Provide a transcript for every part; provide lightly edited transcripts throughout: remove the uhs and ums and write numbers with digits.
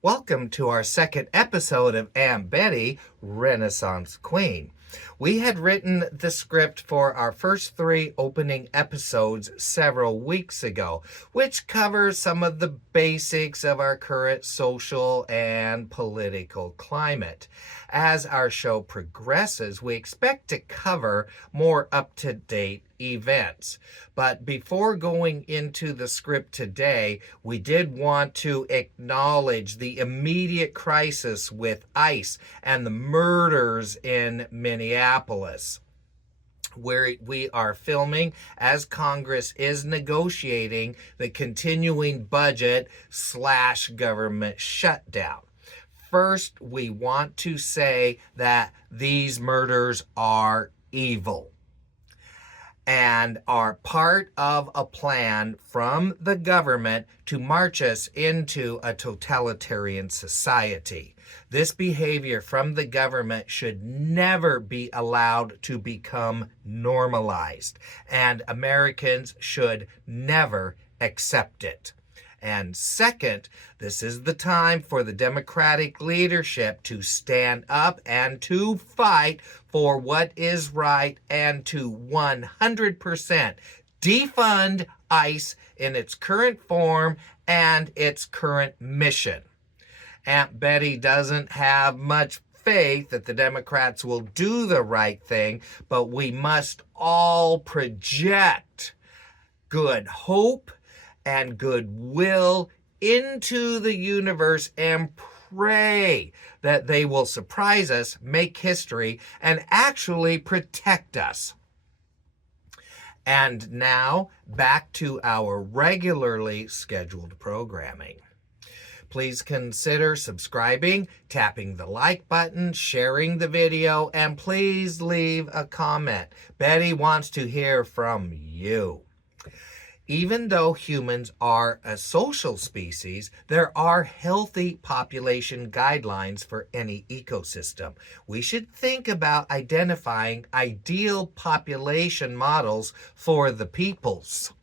Welcome to our second episode of Aunt Betty, Renaissance Queen. We had written the script for our first three opening episodes several weeks ago, which covers some of the basics of our current social and political climate. As our show progresses, we expect to cover more up-to-date events. But before going into the script today, we did want to acknowledge the immediate crisis with ICE and the murders in Minneapolis, where we are filming as Congress is negotiating the continuing budget / government shutdown. First, we want to say that these murders are evil and are part of a plan from the government to march us into a totalitarian society. This behavior from the government should never be allowed to become normalized, and Americans should never accept it. And second, this is the time for the Democratic leadership to stand up and to fight for what is right and to 100% defund ICE in its current form and its current mission. Aunt Betty doesn't have much faith that the Democrats will do the right thing, but we must all project good hope and goodwill into the universe and pray that they will surprise us, make history, and actually protect us. And now, back to our regularly scheduled programming. Please consider subscribing, tapping the like button, sharing the video, and please leave a comment. Betty wants to hear from you. Even though humans are a social species, there are healthy population guidelines for any ecosystem. We should think about identifying ideal population models for the peoples.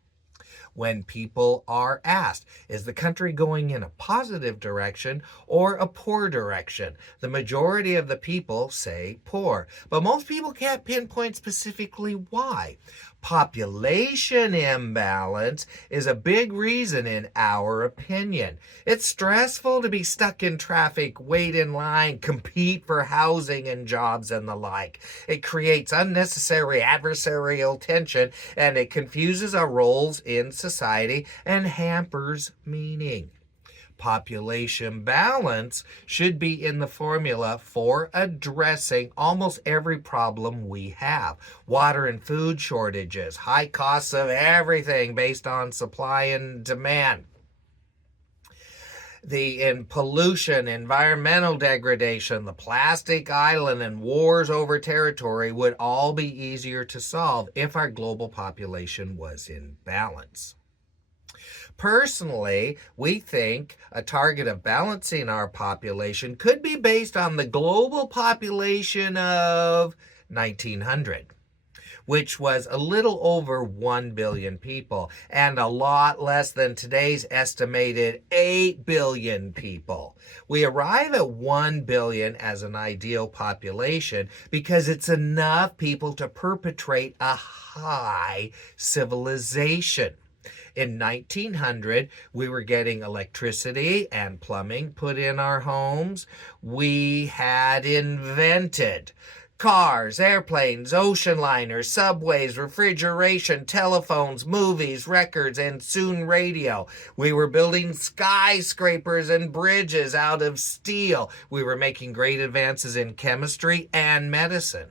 When people are asked, is the country going in a positive direction or a poor direction? The majority of the people say poor, but most people can't pinpoint specifically why. Population imbalance is a big reason in our opinion. It's stressful to be stuck in traffic, wait in line, compete for housing and jobs and the like. It creates unnecessary adversarial tension, and it confuses our roles in society and hampers meaning. Population balance should be in the formula for addressing almost every problem we have. Water and food shortages, high costs of everything based on supply and demand. In pollution, environmental degradation, the plastic island, and wars over territory would all be easier to solve if our global population was in balance. Personally, we think a target of balancing our population could be based on the global population of 1900, which was a little over 1 billion people and a lot less than today's estimated 8 billion people. We arrive at 1 billion as an ideal population because it's enough people to perpetrate a high civilization. In 1900, we were getting electricity and plumbing put in our homes. We had invented cars, airplanes, ocean liners, subways, refrigeration, telephones, movies, records, and soon radio. We were building skyscrapers and bridges out of steel. We were making great advances in chemistry and medicine.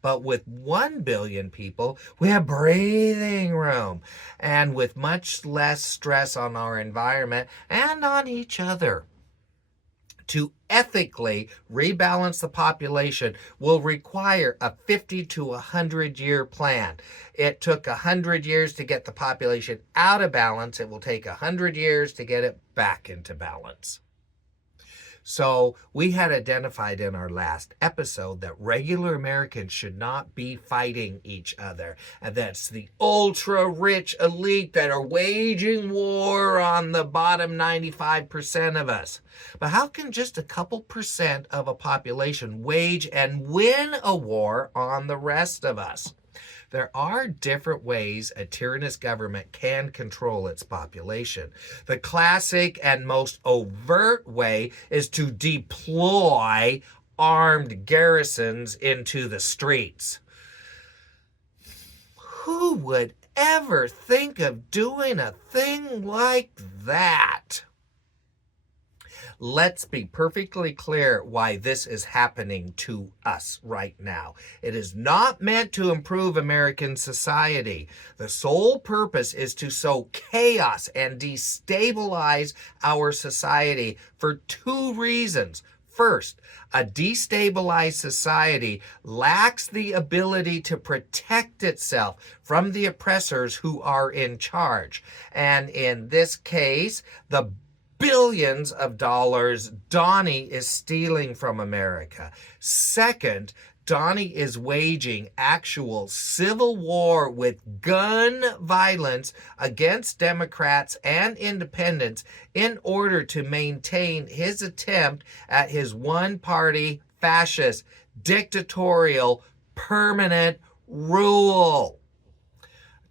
But with 1 billion people, we have breathing room, and with much less stress on our environment and on each other. To ethically rebalance the population will require a 50 to 100 year plan. It took 100 years to get the population out of balance. It will take 100 years to get it back into balance. So we had identified in our last episode that regular Americans should not be fighting each other. And that's the ultra-rich elite that are waging war on the bottom 95% of us. But how can just a couple percent of a population wage and win a war on the rest of us? There are different ways a tyrannous government can control its population. The classic and most overt way is to deploy armed garrisons into the streets. Who would ever think of doing a thing like that? Let's be perfectly clear why this is happening to us right now. It is not meant to improve American society. The sole purpose is to sow chaos and destabilize our society for two reasons. First, a destabilized society lacks the ability to protect itself from the oppressors who are in charge. And in this case, the billions of dollars Donnie is stealing from America. Second, Donnie is waging actual civil war with gun violence against Democrats and independents in order to maintain his attempt at his one-party, fascist, dictatorial, permanent rule.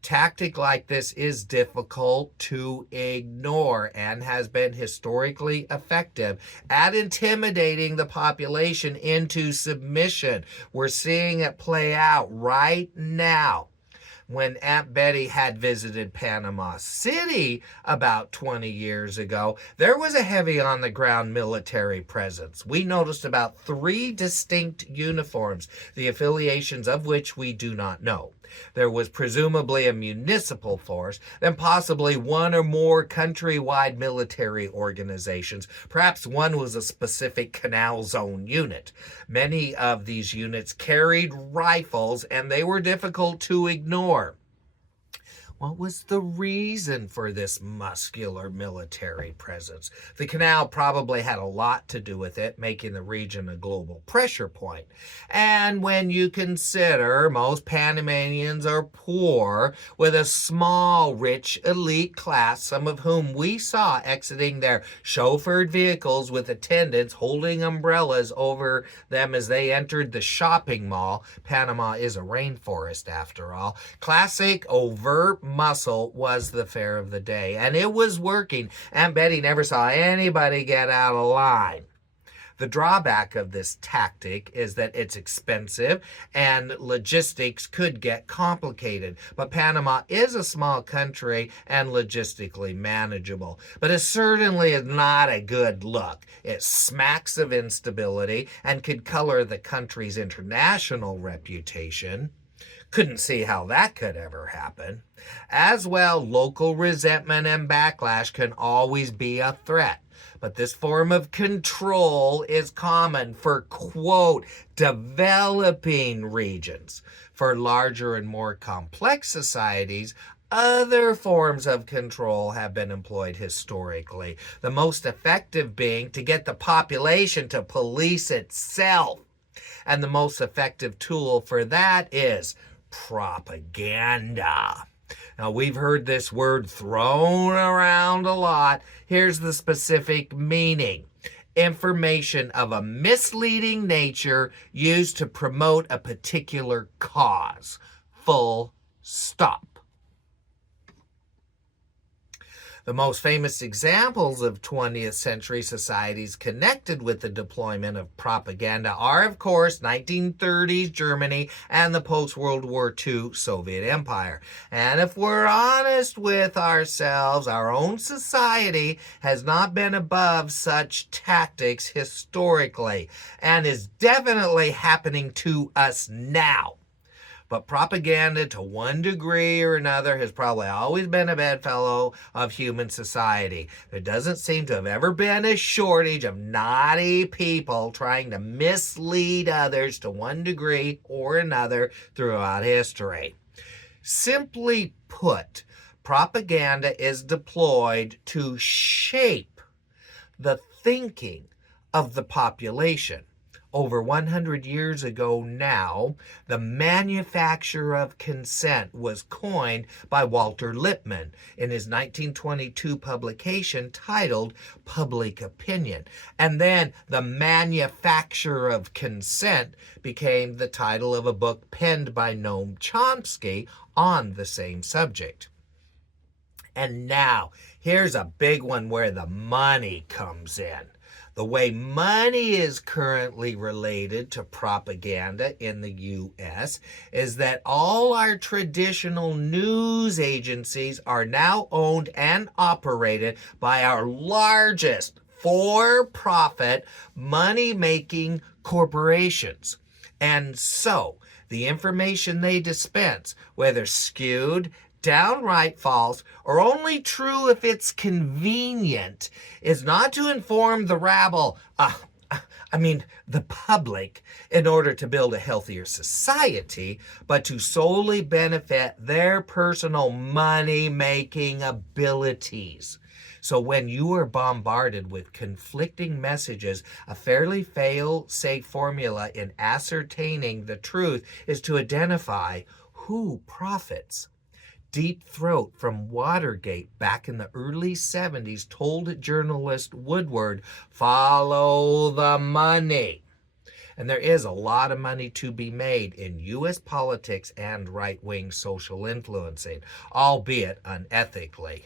Tactic like this is difficult to ignore and has been historically effective at intimidating the population into submission. We're seeing it play out right now. When Aunt Betty had visited Panama City about 20 years ago, there was a heavy on-the-ground military presence. We noticed about 3 distinct uniforms, the affiliations of which we do not know. There was presumably a municipal force, then possibly one or more countrywide military organizations. Perhaps one was a specific Canal Zone unit. Many of these units carried rifles, and they were difficult to ignore. What was the reason for this muscular military presence? The canal probably had a lot to do with it, making the region a global pressure point. And when you consider most Panamanians are poor, with a small, rich, elite class, some of whom we saw exiting their chauffeured vehicles with attendants holding umbrellas over them as they entered the shopping mall. Panama is a rainforest, after all. Classic, overt muscle was the fare of the day, and it was working. Aunt Betty never saw anybody get out of line. The drawback of this tactic is that it's expensive and logistics could get complicated. But Panama is a small country and logistically manageable. But it certainly is not a good look. It smacks of instability and could color the country's international reputation. Couldn't see how that could ever happen. As well, local resentment and backlash can always be a threat. But this form of control is common for, quote, developing regions. For larger and more complex societies, other forms of control have been employed historically. The most effective being to get the population to police itself. And the most effective tool for that is propaganda. Now, we've heard this word thrown around a lot. Here's the specific meaning. Information of a misleading nature used to promote a particular cause. Full stop. The most famous examples of 20th century societies connected with the deployment of propaganda are, of course, 1930s Germany and the post-World War II Soviet Empire. And if we're honest with ourselves, our own society has not been above such tactics historically and is definitely happening to us now. But propaganda, to one degree or another, has probably always been a bedfellow of human society. There doesn't seem to have ever been a shortage of naughty people trying to mislead others to one degree or another throughout history. Simply put, propaganda is deployed to shape the thinking of the population. Over 100 years ago now, the manufacture of consent was coined by Walter Lippmann in his 1922 publication titled Public Opinion. And then the manufacture of consent became the title of a book penned by Noam Chomsky on the same subject. And now, here's a big one where the money comes in. The way money is currently related to propaganda in the U.S. is that all our traditional news agencies are now owned and operated by our largest for-profit money-making corporations. And so, the information they dispense, whether skewed, downright false, or only true if it's convenient, is not to inform the rabble, the public, in order to build a healthier society, but to solely benefit their personal money-making abilities. So when you are bombarded with conflicting messages, a fairly fail-safe formula in ascertaining the truth is to identify who profits. Deep Throat from Watergate back in the early 70s told journalist Woodward, follow the money. And there is a lot of money to be made in U.S. politics and right-wing social influencing, albeit unethically.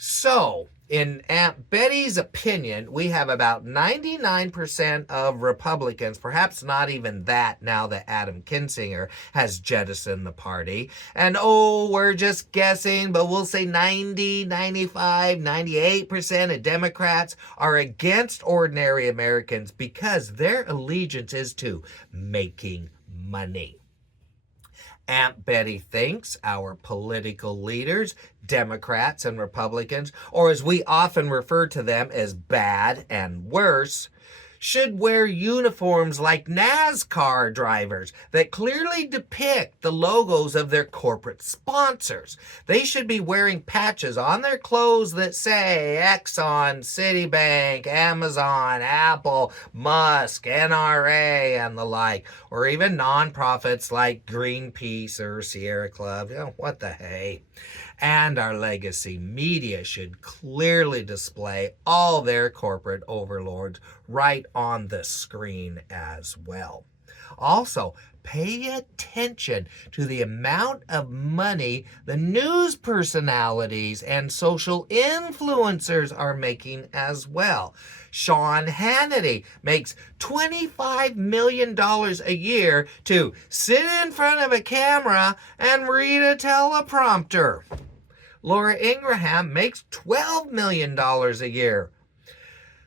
So, in Aunt Betty's opinion, we have about 99% of Republicans, perhaps not even that now that Adam Kinzinger has jettisoned the party. And we're just guessing, but we'll say 90, 95, 98% of Democrats are against ordinary Americans because their allegiance is to making money. Aunt Betty thinks our political leaders, Democrats and Republicans, or as we often refer to them as bad and worse, should wear uniforms like NASCAR drivers that clearly depict the logos of their corporate sponsors. They should be wearing patches on their clothes that say Exxon, Citibank, Amazon, Apple, Musk, NRA, and the like, or even nonprofits like Greenpeace or Sierra Club. What the hey? And our legacy media should clearly display all their corporate overlords right on the screen as well. Also, pay attention to the amount of money the news personalities and social influencers are making as well. Sean Hannity makes $25 million a year to sit in front of a camera and read a teleprompter. Laura Ingraham makes $12 million a year.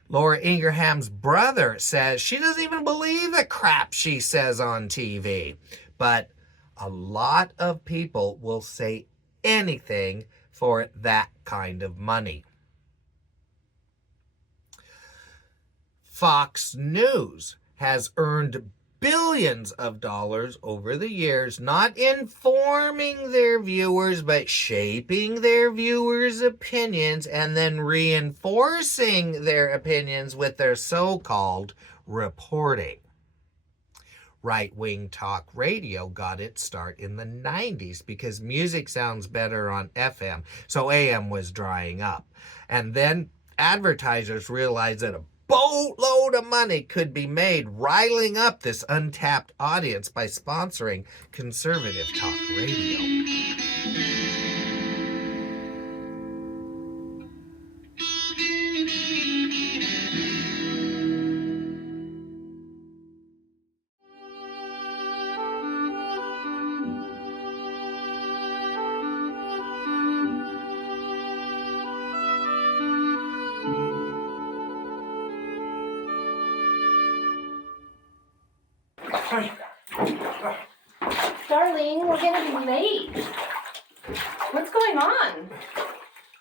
Laura Ingraham's brother says she doesn't even believe the crap she says on TV. But a lot of people will say anything for that kind of money. Fox News has earned billions of dollars over the years, not informing their viewers, but shaping their viewers' opinions and then reinforcing their opinions with their so-called reporting. Right-wing talk radio got its start in the 90s because music sounds better on FM, so AM was drying up. And then advertisers realized that a boatload of money could be made riling up this untapped audience by sponsoring conservative talk radio. Darling, we're gonna be late. What's going on?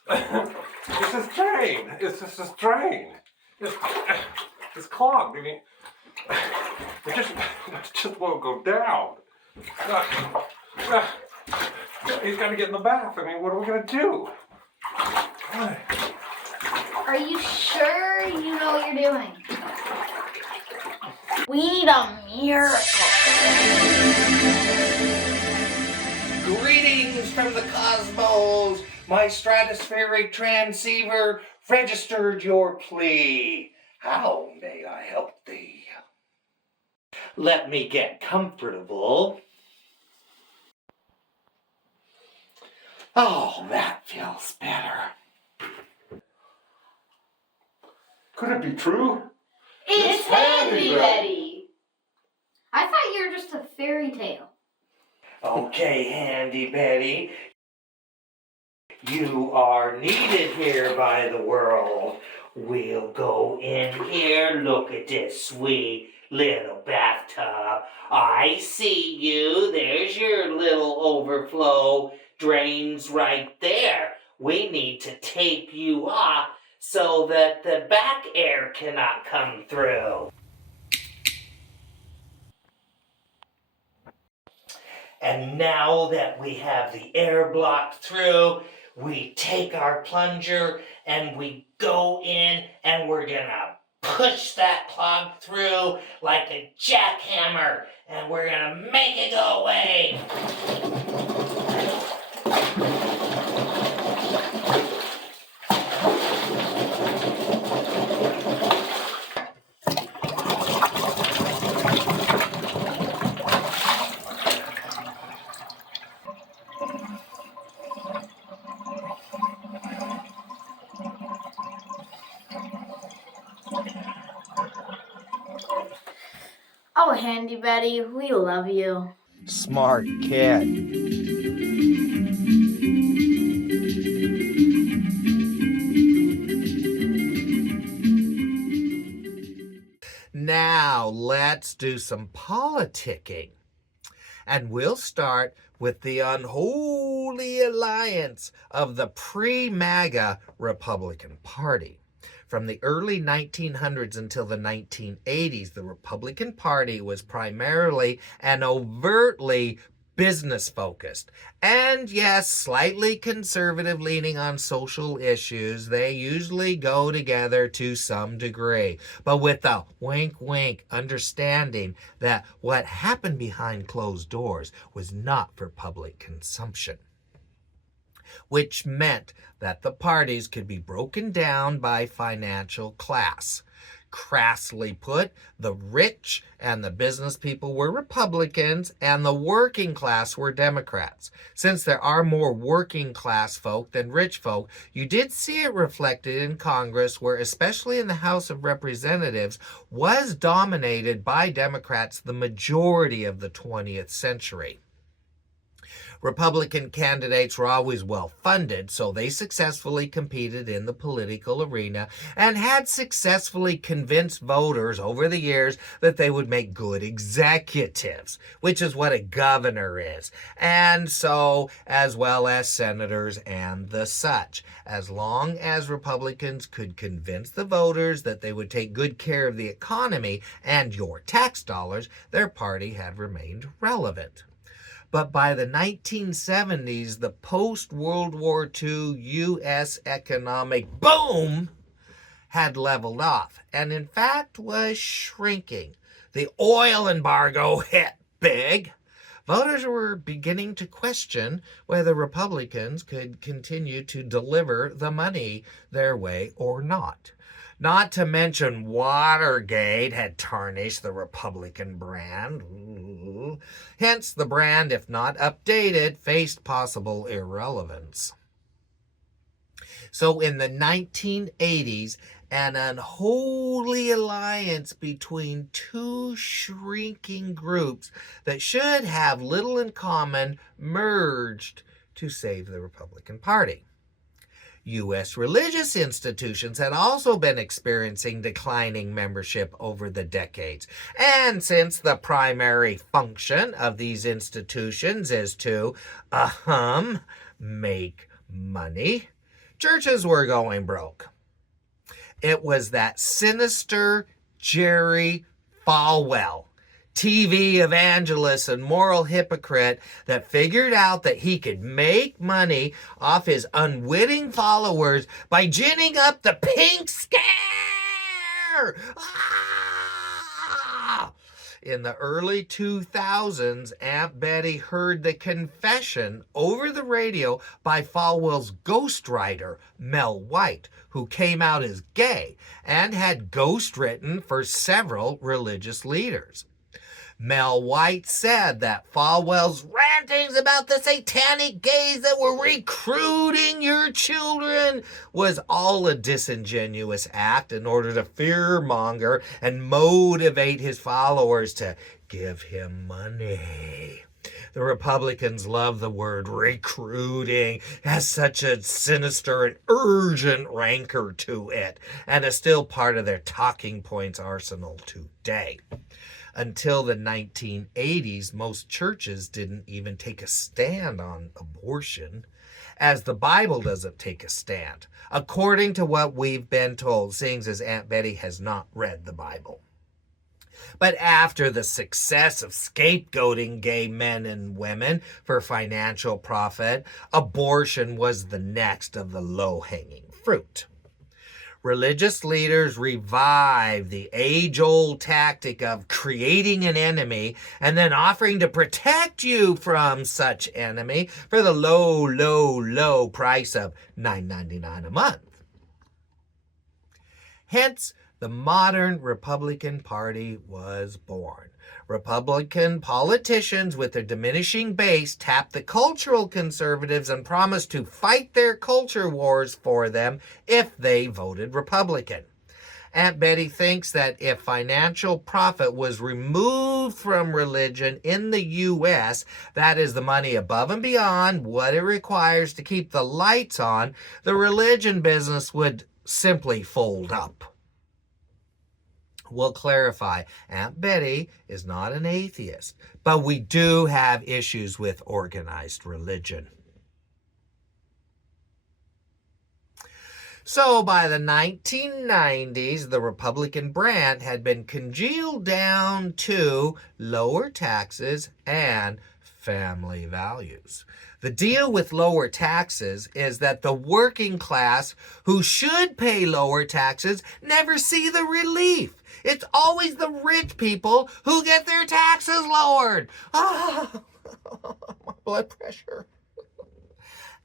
It's this drain. It's just this drain. It's clogged. I mean, it just won't go down. He's got to get in the bath. I mean, what are we gonna do? Are you sure you know what you're doing? We need a miracle. Greetings from the cosmos. My stratospheric transceiver registered your plea. How may I help thee? Let me get comfortable. Oh, that feels better. Could it be true? It's Handy Betty. I thought you were just a fairy tale. Okay, Handy Betty. You are needed here by the world. We'll go in here. Look at this sweet little bathtub. I see you. There's your little overflow drains right there. We need to tape you off so that the back air cannot come through. And now that we have the air blocked through, we take our plunger and we go in and we're gonna push that clog through like a jackhammer and we're gonna make it go away. Oh, Handy Betty, we love you. Smart kid. Now let's do some politicking. And we'll start with the unholy alliance of the pre-MAGA Republican Party. From the early 1900s until the 1980s, the Republican Party was primarily and overtly business-focused. And yes, slightly conservative leaning on social issues. They usually go together to some degree. But with the wink-wink understanding that what happened behind closed doors was not for public consumption, which meant that the parties could be broken down by financial class. Crassly put, the rich and the business people were Republicans and the working class were Democrats. Since there are more working class folk than rich folk, you did see it reflected in Congress, where especially in the House of Representatives was dominated by Democrats the majority of the 20th century. Republican candidates were always well funded, so they successfully competed in the political arena and had successfully convinced voters over the years that they would make good executives, which is what a governor is, and so as well as senators and the such. As long as Republicans could convince the voters that they would take good care of the economy and your tax dollars, their party had remained relevant. But by the 1970s, the post-World War II U.S. economic boom had leveled off and in fact was shrinking. The oil embargo hit big. Voters were beginning to question whether Republicans could continue to deliver the money their way or not. Not to mention Watergate had tarnished the Republican brand. Ooh. Hence, the brand, if not updated, faced possible irrelevance. So in the 1980s, an unholy alliance between two shrinking groups that should have little in common merged to save the Republican Party. U.S. religious institutions had also been experiencing declining membership over the decades. And since the primary function of these institutions is to, make money, churches were going broke. It was that sinister Jerry Falwell, TV evangelist and moral hypocrite, that figured out that he could make money off his unwitting followers by ginning up the pink scare. In the early 2000s, Aunt Betty heard the confession over the radio by Falwell's ghostwriter, Mel White, who came out as gay and had ghostwritten for several religious leaders. Mel White said that Falwell's rantings about the satanic gays that were recruiting your children was all a disingenuous act in order to fearmonger and motivate his followers to give him money. The Republicans love the word recruiting. It has such a sinister and urgent rancor to it, and is still part of their talking points arsenal today. Until the 1980s, most churches didn't even take a stand on abortion, as the Bible doesn't take a stand, according to what we've been told, seeing as Aunt Betty has not read the Bible. But after the success of scapegoating gay men and women for financial profit, abortion was the next of the low-hanging fruit. Religious leaders revived the age-old tactic of creating an enemy and then offering to protect you from such enemy for the low price of $9.99 a month. Hence, the modern Republican Party was born. Republican politicians with their diminishing base tapped the cultural conservatives and promised to fight their culture wars for them if they voted Republican. Aunt Betty thinks that if financial profit was removed from religion in the U.S., that is the money above and beyond what it requires to keep the lights on, the religion business would simply fold up. We'll clarify, Aunt Betty is not an atheist, but we do have issues with organized religion. So by the 1990s, the Republican brand had been congealed down to lower taxes and family values. The deal with lower taxes is that the working class who should pay lower taxes never see the relief. It's always the rich people who get their taxes lowered. My blood pressure.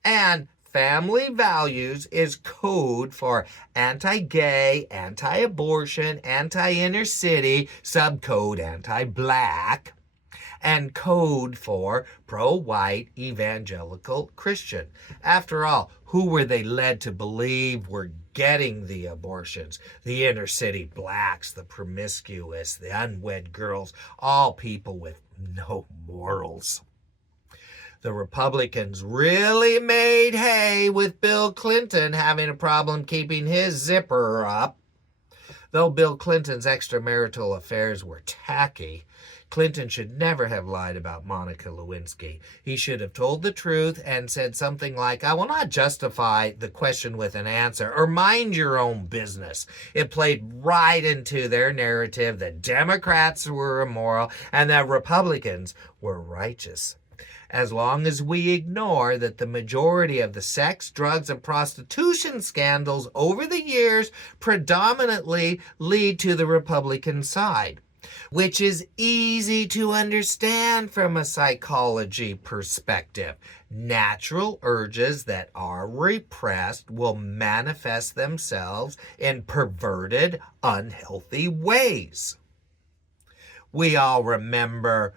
And family values is code for anti-gay, anti-abortion, anti-inner city, subcode anti-black, and code for pro-white evangelical Christian. After all, who were they led to believe were getting the abortions? The inner city blacks, the promiscuous, the unwed girls, all people with no morals. The Republicans really made hay with Bill Clinton having a problem keeping his zipper up. Though Bill Clinton's extramarital affairs were tacky, Clinton should never have lied about Monica Lewinsky. He should have told the truth and said something like, I will not justify the question with an answer, or mind your own business. It played right into their narrative that Democrats were immoral and that Republicans were righteous. As long as we ignore that the majority of the sex, drugs, and prostitution scandals over the years predominantly lead to the Republican side, which is easy to understand from a psychology perspective. Natural urges that are repressed will manifest themselves in perverted, unhealthy ways. We all remember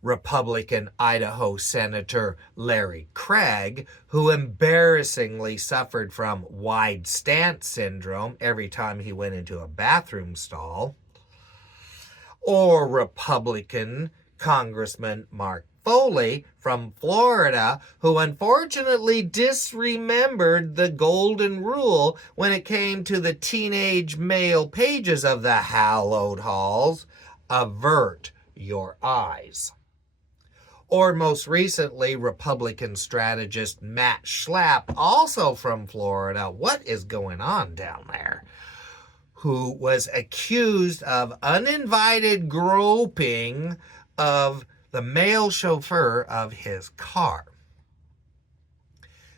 Republican Idaho Senator Larry Craig, who embarrassingly suffered from wide stance syndrome every time he went into a bathroom stall. Or Republican Congressman Mark Foley from Florida, who unfortunately disremembered the golden rule when it came to the teenage male pages of the hallowed halls: avert your eyes. Or most recently, Republican strategist Matt Schlapp, also from Florida, what is going on down there, who was accused of uninvited groping of the male chauffeur of his car.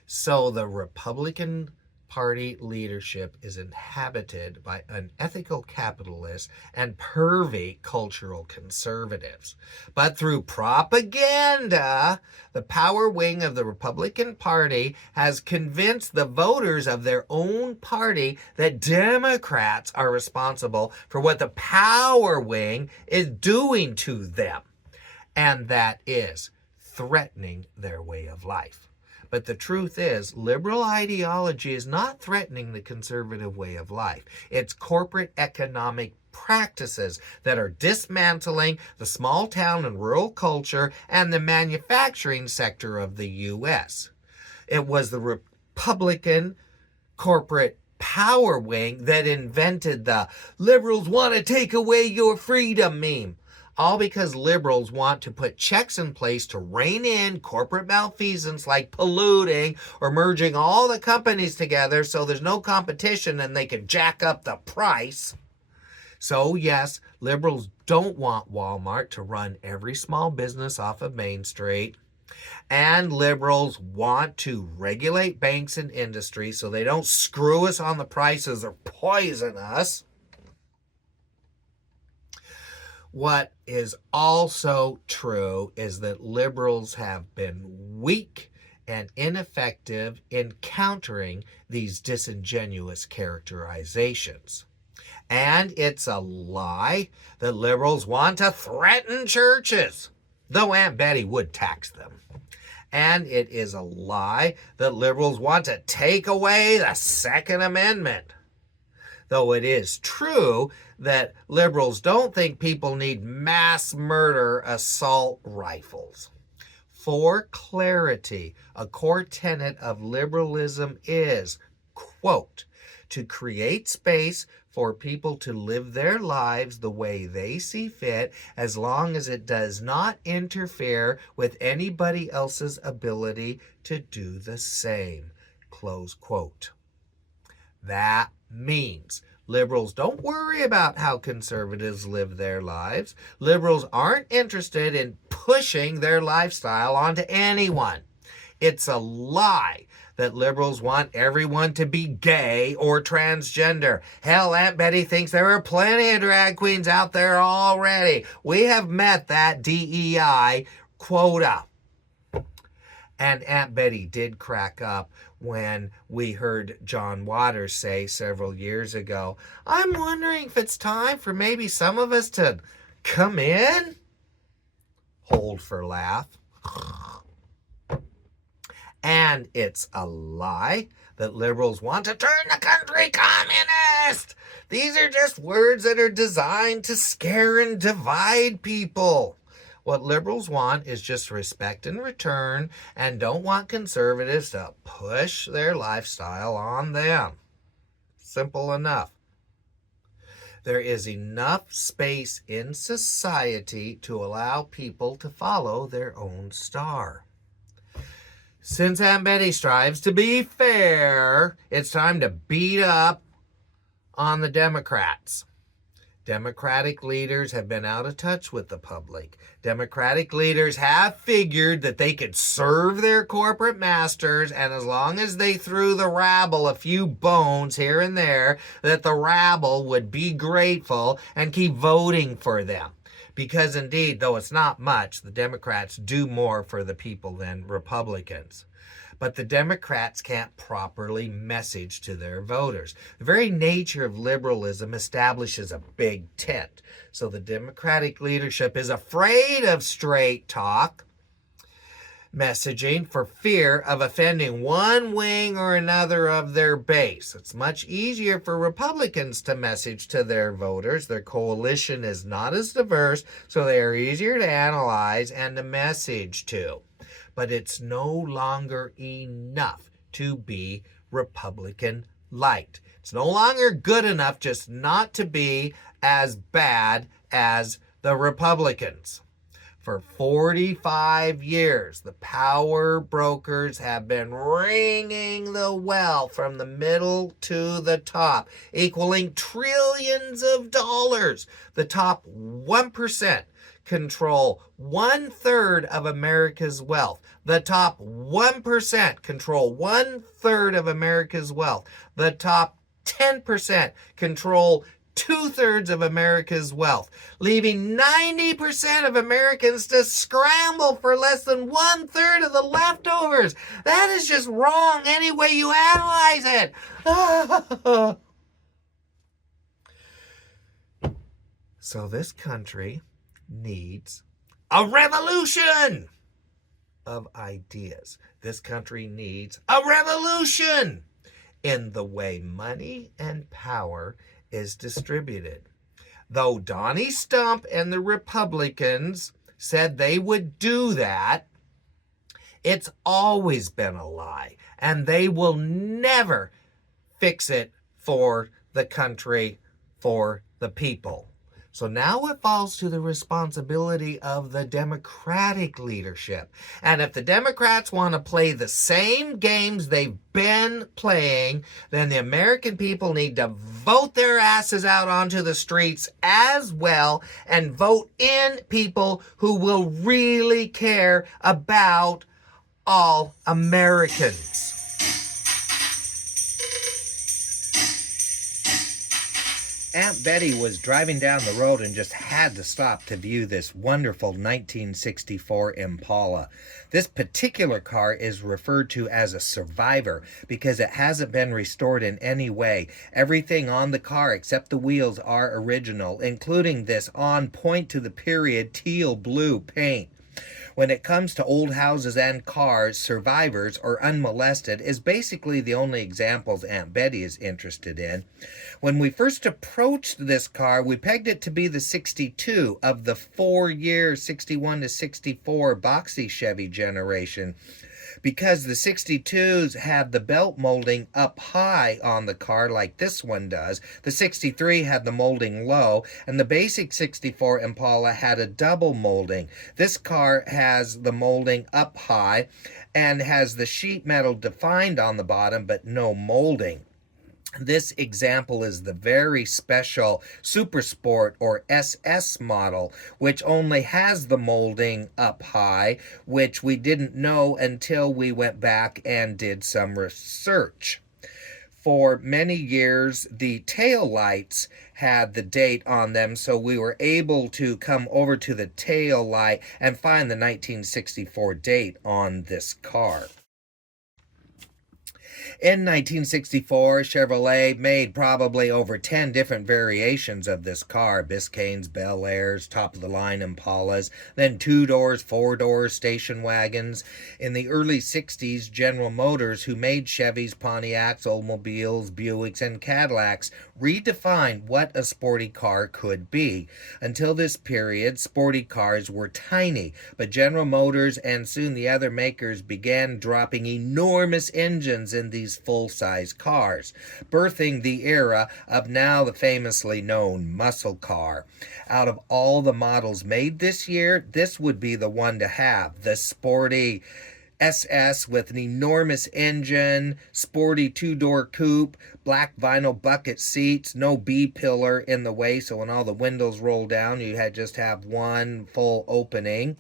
So the Republican Party leadership is inhabited by unethical capitalists and pervy cultural conservatives. But through propaganda, the power wing of the Republican Party has convinced the voters of their own party that Democrats are responsible for what the power wing is doing to them, and that is threatening their way of life. But the truth is, liberal ideology is not threatening the conservative way of life. It's corporate economic practices that are dismantling the small town and rural culture and the manufacturing sector of the U.S. It was the Republican corporate power wing that invented the "liberals want to take away your freedom" meme. All because liberals want to put checks in place to rein in corporate malfeasance like polluting or merging all the companies together so there's no competition and they can jack up the price. So yes, liberals don't want Walmart to run every small business off of Main Street. And liberals want to regulate banks and industry so they don't screw us on the prices or poison us. What is also true is that liberals have been weak and ineffective in countering these disingenuous characterizations. And it's a lie that liberals want to threaten churches, though Aunt Betty would tax them. And it is a lie that liberals want to take away the Second Amendment, though it is true that liberals don't think people need mass murder assault rifles. For clarity, a core tenet of liberalism is, quote, to create space for people to live their lives the way they see fit, as long as it does not interfere with anybody else's ability to do the same, close quote. That means liberals don't worry about how conservatives live their lives. Liberals aren't interested in pushing their lifestyle onto anyone. It's a lie that liberals want everyone to be gay or transgender. Hell, Aunt Betty thinks there are plenty of drag queens out there already. We have met that DEI quota. And Aunt Betty did crack up when we heard John Waters say several years ago, "I'm wondering if it's time for maybe some of us to come in?" Hold for laugh. And it's a lie that liberals want to turn the country communist. These are just words that are designed to scare and divide people. What liberals want is just respect in return and don't want conservatives to push their lifestyle on them. Simple enough. There is enough space in society to allow people to follow their own star. Since Aunt Betty strives to be fair, it's time to beat up on the Democrats. Democratic leaders have been out of touch with the public. Democratic leaders have figured that they could serve their corporate masters, and as long as they threw the rabble a few bones here and there, that the rabble would be grateful and keep voting for them. Because indeed, though it's not much, the Democrats do more for the people than Republicans. But the Democrats can't properly message to their voters. The very nature of liberalism establishes a big tent. So the Democratic leadership is afraid of straight talk messaging for fear of offending one wing or another of their base. It's much easier for Republicans to message to their voters. Their coalition is not as diverse, so they are easier to analyze and to message to. But it's no longer enough to be Republican light. It's no longer good enough just not to be as bad as the Republicans. For 45 years, the power brokers have been ringing the well from the middle to the top, equaling trillions of dollars. The top 1% control 1/3 of America's wealth. The top 1% control 1/3 of America's wealth. The top 10% control 2/3 of America's wealth, leaving 90% of Americans to scramble for less than 1/3 of the leftovers. That is just wrong any way you analyze it. So this country needs a revolution of ideas. This country needs a revolution in the way money and power is distributed. Though Donnie Stump and the Republicans said they would do that, it's always been a lie, and they will never fix it for the country, for the people. So now it falls to the responsibility of the Democratic leadership. And if the Democrats want to play the same games they've been playing, then the American people need to vote their asses out onto the streets as well and vote in people who will really care about all Americans. Aunt Betty was driving down the road and just had to stop to view this wonderful 1964 Impala. This particular car is referred to as a survivor because it hasn't been restored in any way. Everything on the car except the wheels are original, including this on point to the period teal blue paint. When it comes to old houses and cars, survivors or unmolested is basically the only examples Aunt Betty is interested in. When we first approached this car, we pegged it to be the 62 of the 4-year 61 to 64 boxy Chevy generation, because the 62s had the belt molding up high on the car like this one does. The 63 had the molding low, and the basic 64 Impala had a double molding. This car has the molding up high and has the sheet metal defined on the bottom but no molding. This example is the very special Super Sport or SS model, which only has the molding up high, which we didn't know until we went back and did some research. For many years, the tail lights had the date on them, so we were able to come over to the tail light and find the 1964 date on this car. In 1964, Chevrolet made probably over 10 different variations of this car. Biscaynes, Bel Airs, top-of-the-line Impalas, then 2-doors, 4-doors, station wagons. In the early 60s, General Motors, who made Chevys, Pontiacs, Oldsmobiles, Buicks, and Cadillacs, redefined what a sporty car could be. Until this period, sporty cars were tiny, but General Motors and soon the other makers began dropping enormous engines in these full-size cars, birthing the era of now the famously known muscle car. Out of all the models made this year, this would be the one to have, the sporty SS with an enormous engine, sporty 2-door coupe, black vinyl bucket seats, no B-pillar in the way, so when all the windows roll down, you just have one full opening.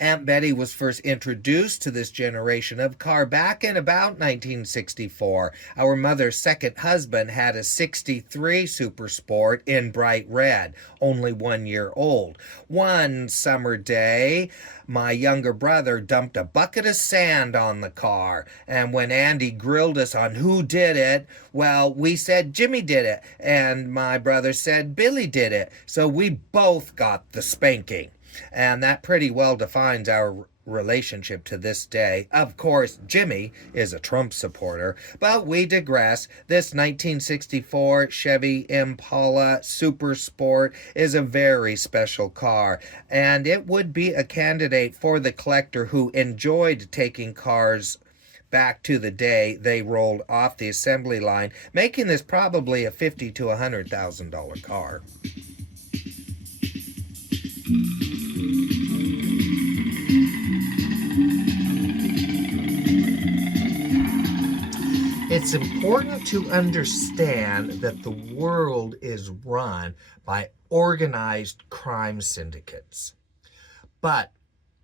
Aunt Betty was first introduced to this generation of car back in about 1964. Our mother's second husband had a 63 Super Sport in bright red, only 1 year old. One summer day, my younger brother dumped a bucket of sand on the car, and when Andy grilled us on who did it, well, we said Jimmy did it, and my brother said Billy did it, so we both got the spanking. And that pretty well defines our relationship to this day. Of course, Jimmy is a Trump supporter, but we digress. This 1964 Chevy Impala Super Sport is a very special car, and it would be a candidate for the collector who enjoyed taking cars back to the day they rolled off the assembly line, making this probably a $50,000 to $100,000 car. It's It's important to understand that the world is run by organized crime syndicates. But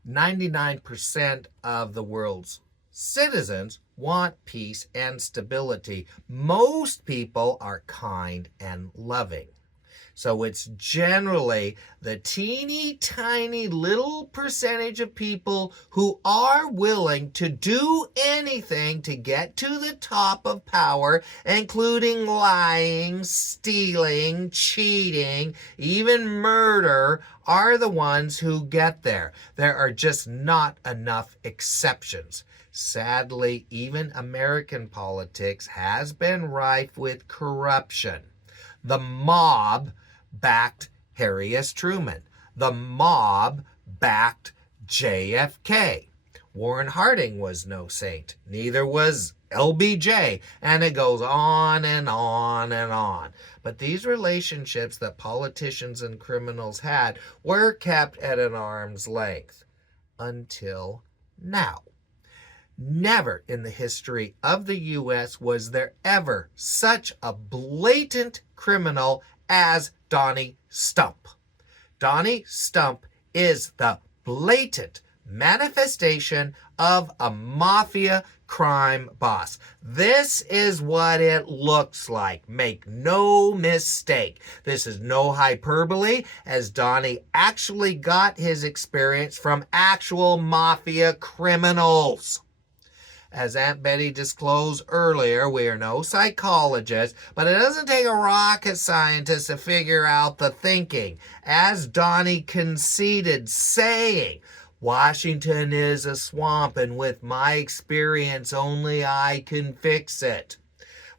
99% of the world's citizens want peace and stability. Most people are kind and loving. So it's generally the teeny tiny little percentage of people who are willing to do anything to get to the top of power, including lying, stealing, cheating, even murder, are the ones who get there. There are just not enough exceptions. Sadly, even American politics has been rife with corruption. The mob backed Harry S. Truman. The mob backed JFK. Warren Harding was no saint. Neither was LBJ. And it goes on and on and on. But these relationships that politicians and criminals had were kept at an arm's length. Until now. Never in the history of the U.S. was there ever such a blatant criminal as Donnie Stump. Donnie Stump is the blatant manifestation of a mafia crime boss. This is what it looks like. Make no mistake. This is no hyperbole, as Donnie actually got his experience from actual mafia criminals. As Aunt Betty disclosed earlier, we are no psychologists, but it doesn't take a rocket scientist to figure out the thinking. As Donnie conceded, saying, Washington is a swamp, and with my experience, only I can fix it.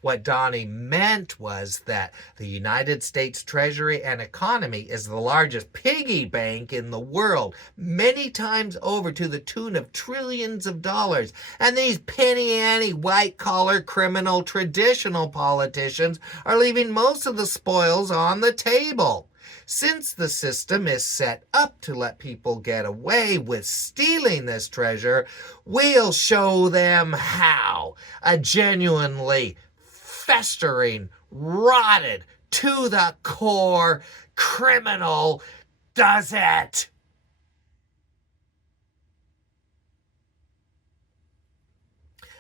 What Donnie meant was that the United States Treasury and economy is the largest piggy bank in the world, many times over to the tune of trillions of dollars. And these penny-ante, white-collar, criminal, traditional politicians are leaving most of the spoils on the table. Since the system is set up to let people get away with stealing this treasure, we'll show them how a genuinely festering, rotted, to the core criminal does it.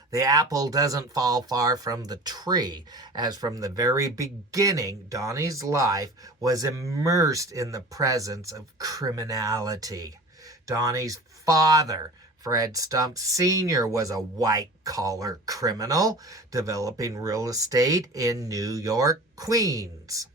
The apple doesn't fall far from the tree, as from the very beginning, Donnie's life was immersed in the presence of criminality. Donnie's father, Fred Stump Sr., was a white-collar criminal developing real estate in New York, Queens.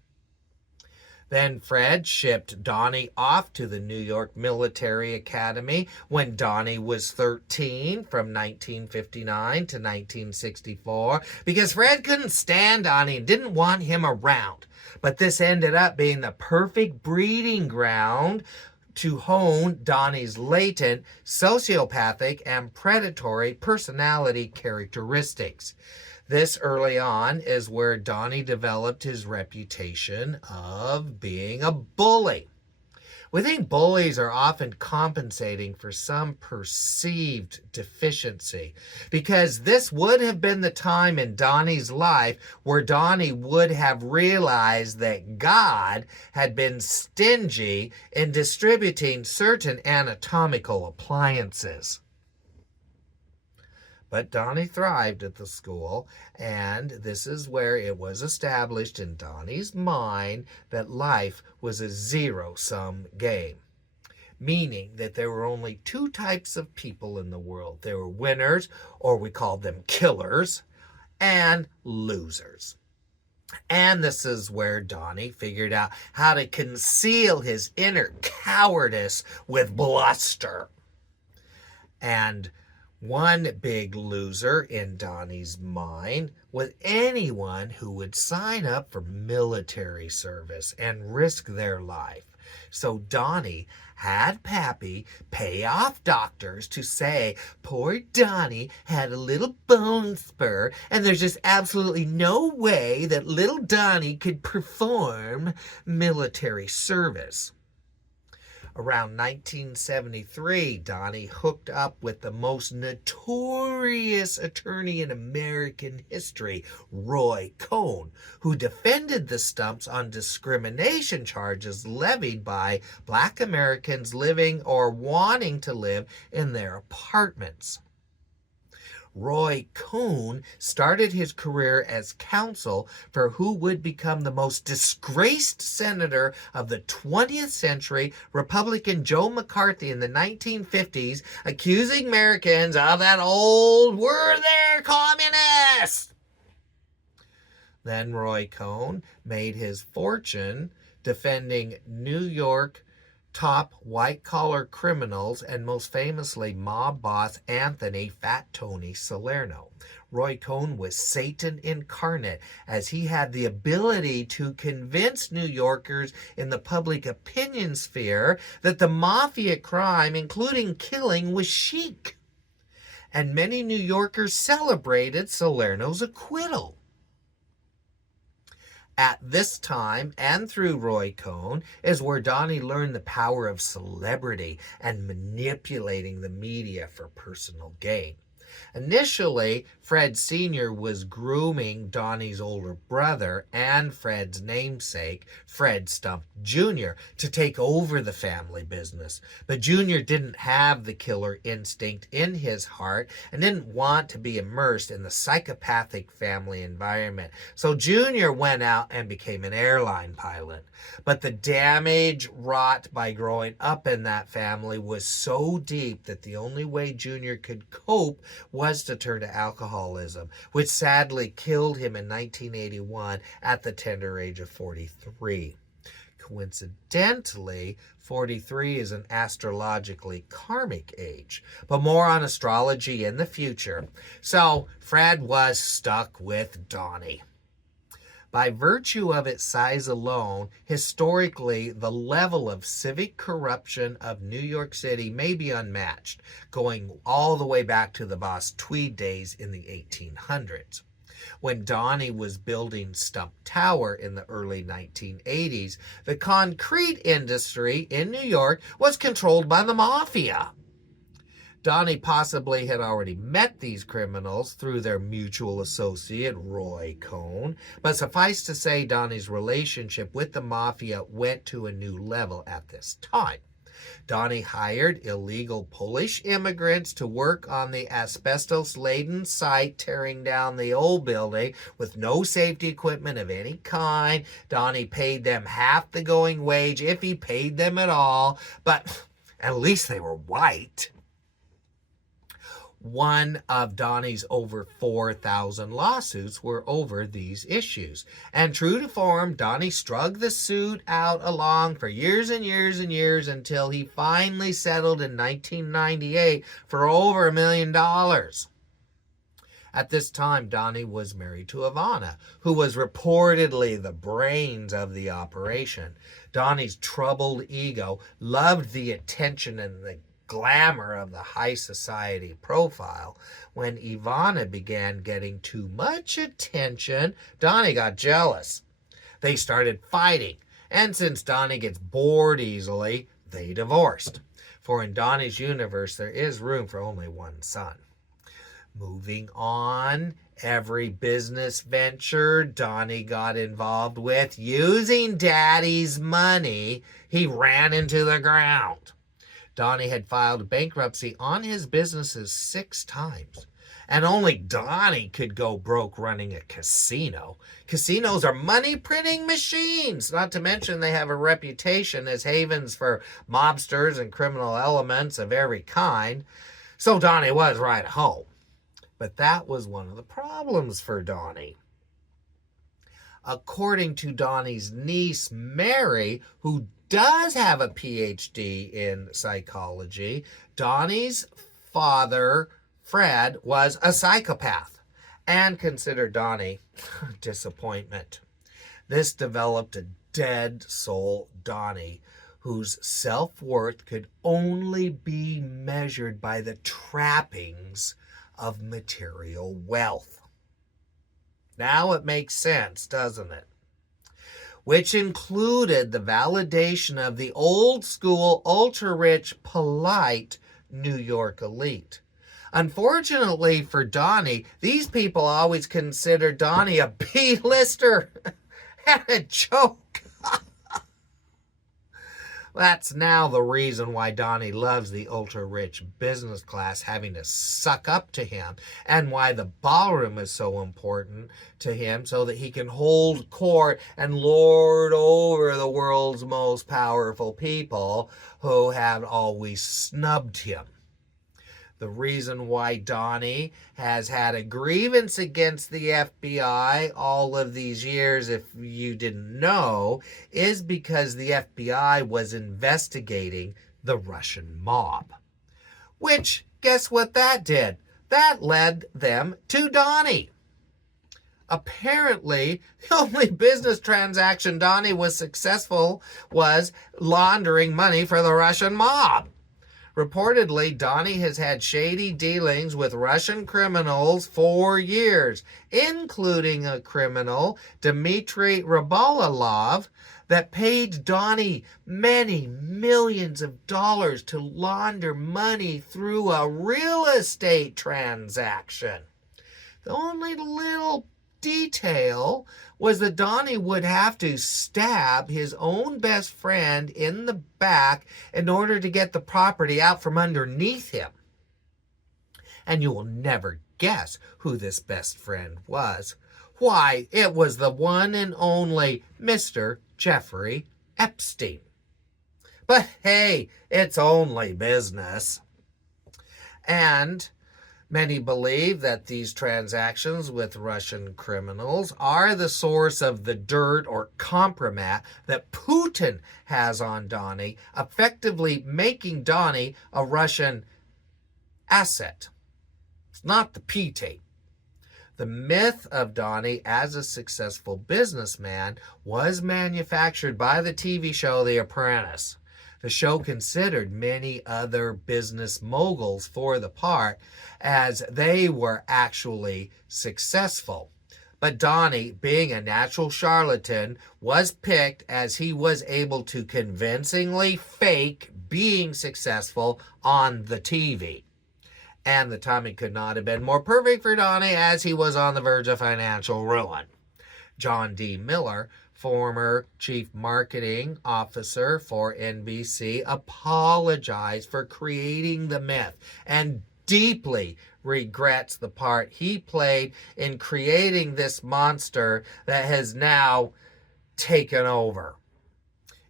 Then Fred shipped Donnie off to the New York Military Academy when Donnie was 13 from 1959 to 1964 because Fred couldn't stand Donnie and didn't want him around. But this ended up being the perfect breeding ground to hone Donnie's latent sociopathic and predatory personality characteristics. This early on is where Donnie developed his reputation of being a bully. We think bullies are often compensating for some perceived deficiency, because this would have been the time in Donnie's life where Donnie would have realized that God had been stingy in distributing certain anatomical appliances. But Donnie thrived at the school, and this is where it was established in Donnie's mind that life was a zero-sum game, meaning that there were only two types of people in the world. There were winners, or we called them killers, and losers. And this is where Donnie figured out how to conceal his inner cowardice with bluster. And one big loser in Donnie's mind was anyone who would sign up for military service and risk their life. So Donnie had Pappy pay off doctors to say poor Donnie had a little bone spur and there's just absolutely no way that little Donnie could perform military service. Around 1973, Donnie hooked up with the most notorious attorney in American history, Roy Cohn, who defended the Stumps on discrimination charges levied by Black Americans living or wanting to live in their apartments. Roy Cohn started his career as counsel for who would become the most disgraced senator of the 20th century, Republican Joe McCarthy, in the 1950s, accusing Americans of that old "we're there, communists." Then Roy Cohn made his fortune defending New York top white-collar criminals, and most famously mob boss Anthony Fat Tony Salerno. Roy Cohn was Satan incarnate, as he had the ability to convince New Yorkers in the public opinion sphere that the mafia crime, including killing, was chic. And many New Yorkers celebrated Salerno's acquittal. At this time, and through Roy Cohn, is where Donnie learned the power of celebrity and manipulating the media for personal gain. Initially, Fred Sr. was grooming Donnie's older brother and Fred's namesake, Fred Stump Jr., to take over the family business. But Jr. didn't have the killer instinct in his heart and didn't want to be immersed in the psychopathic family environment. So Jr. went out and became an airline pilot. But the damage wrought by growing up in that family was so deep that the only way Jr. could cope was to turn to alcoholism, which sadly killed him in 1981 at the tender age of 43. Coincidentally, 43 is an astrologically karmic age, but more on astrology in the future. So Fred was stuck with Donnie. By virtue of its size alone, historically, the level of civic corruption of New York City may be unmatched, going all the way back to the Boss Tweed days in the 1800s. When Donnie was building Stump Tower in the early 1980s, the concrete industry in New York was controlled by the mafia. Donnie possibly had already met these criminals through their mutual associate, Roy Cohn, but suffice to say, Donnie's relationship with the mafia went to a new level at this time. Donnie hired illegal Polish immigrants to work on the asbestos-laden site, tearing down the old building with no safety equipment of any kind. Donnie paid them half the going wage, if he paid them at all, but at least they were white. One of Donnie's over 4,000 lawsuits were over these issues. And true to form, Donnie strung the suit out along for years and years and years until he finally settled in 1998 for over $1 million. At this time, Donnie was married to Ivana, who was reportedly the brains of the operation. Donnie's troubled ego loved the attention and the glamour of the high society profile. When Ivana began getting too much attention, Donnie got jealous. They started fighting, and since Donnie gets bored easily, they divorced. For in Donnie's universe, there is room for only one son. Moving on, every business venture Donnie got involved with, using Daddy's money, he ran into the ground. Donnie had filed bankruptcy on his businesses 6 times. And only Donnie could go broke running a casino. Casinos are money-printing machines, not to mention they have a reputation as havens for mobsters and criminal elements of every kind. So Donnie was right at home. But that was one of the problems for Donnie. According to Donnie's niece, Mary, who does have a PhD in psychology, Donnie's father, Fred, was a psychopath and considered Donnie a disappointment. This developed a dead soul Donnie, whose self-worth could only be measured by the trappings of material wealth. Now it makes sense, doesn't it? which included the validation of the old school, ultra-rich, polite New York elite. Unfortunately for Donnie, these people always considered Donnie a B-lister and a joke. That's now the reason why Donnie loves the ultra-rich business class having to suck up to him, and why the ballroom is so important to him, so that he can hold court and lord over the world's most powerful people who have always snubbed him. The reason why Donnie has had a grievance against the FBI all of these years, if you didn't know, is because the FBI was investigating the Russian mob. Which, guess what that did? That led them to Donnie. Apparently, the only business transaction Donnie was successful was laundering money for the Russian mob. Reportedly, Donnie has had shady dealings with Russian criminals for years, including a criminal, Dmitry Rybolovlev, that paid Donnie many millions of dollars to launder money through a real estate transaction. The only little detail was that Donnie would have to stab his own best friend in the back in order to get the property out from underneath him. And you will never guess who this best friend was. Why, it was the one and only Mr. Jeffrey Epstein. But hey, it's only business. And many believe that these transactions with Russian criminals are the source of the dirt or compromat that Putin has on Donnie, effectively making Donnie a Russian asset. It's not the P-tape. The myth of Donnie as a successful businessman was manufactured by the TV show The Apprentice. The show considered many other business moguls for the part, as they were actually successful. But Donnie, being a natural charlatan, was picked as he was able to convincingly fake being successful on the TV. And the timing could not have been more perfect for Donnie, as he was on the verge of financial ruin. John D. Miller, former chief marketing officer for NBC, apologized for creating the myth and deeply regrets the part he played in creating this monster that has now taken over.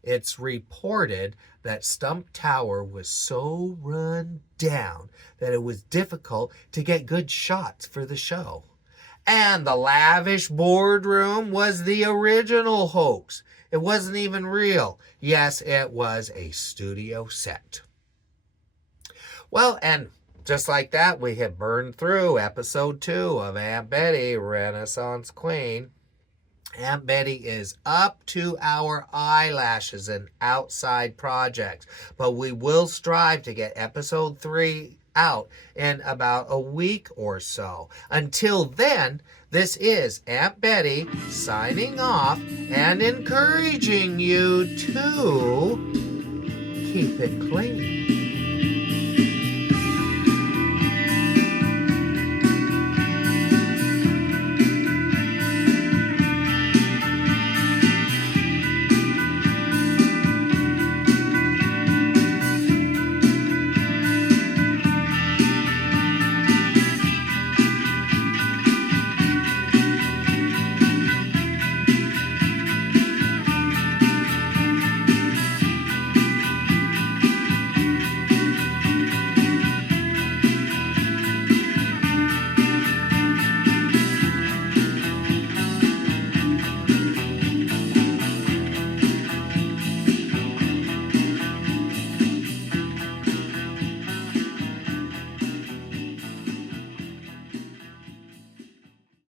It's reported that Stump Tower was so run down that it was difficult to get good shots for the show. And the lavish boardroom was the original hoax. It wasn't even real. Yes, it was a studio set. Well, and just like that, we have burned through episode 2 of Aunt Betty, Renaissance Queen. Aunt Betty is up to our eyelashes in outside projects, but we will strive to get episode 3 out in about a week or so. Until then, this is Aunt Betty signing off and encouraging you to keep it clean.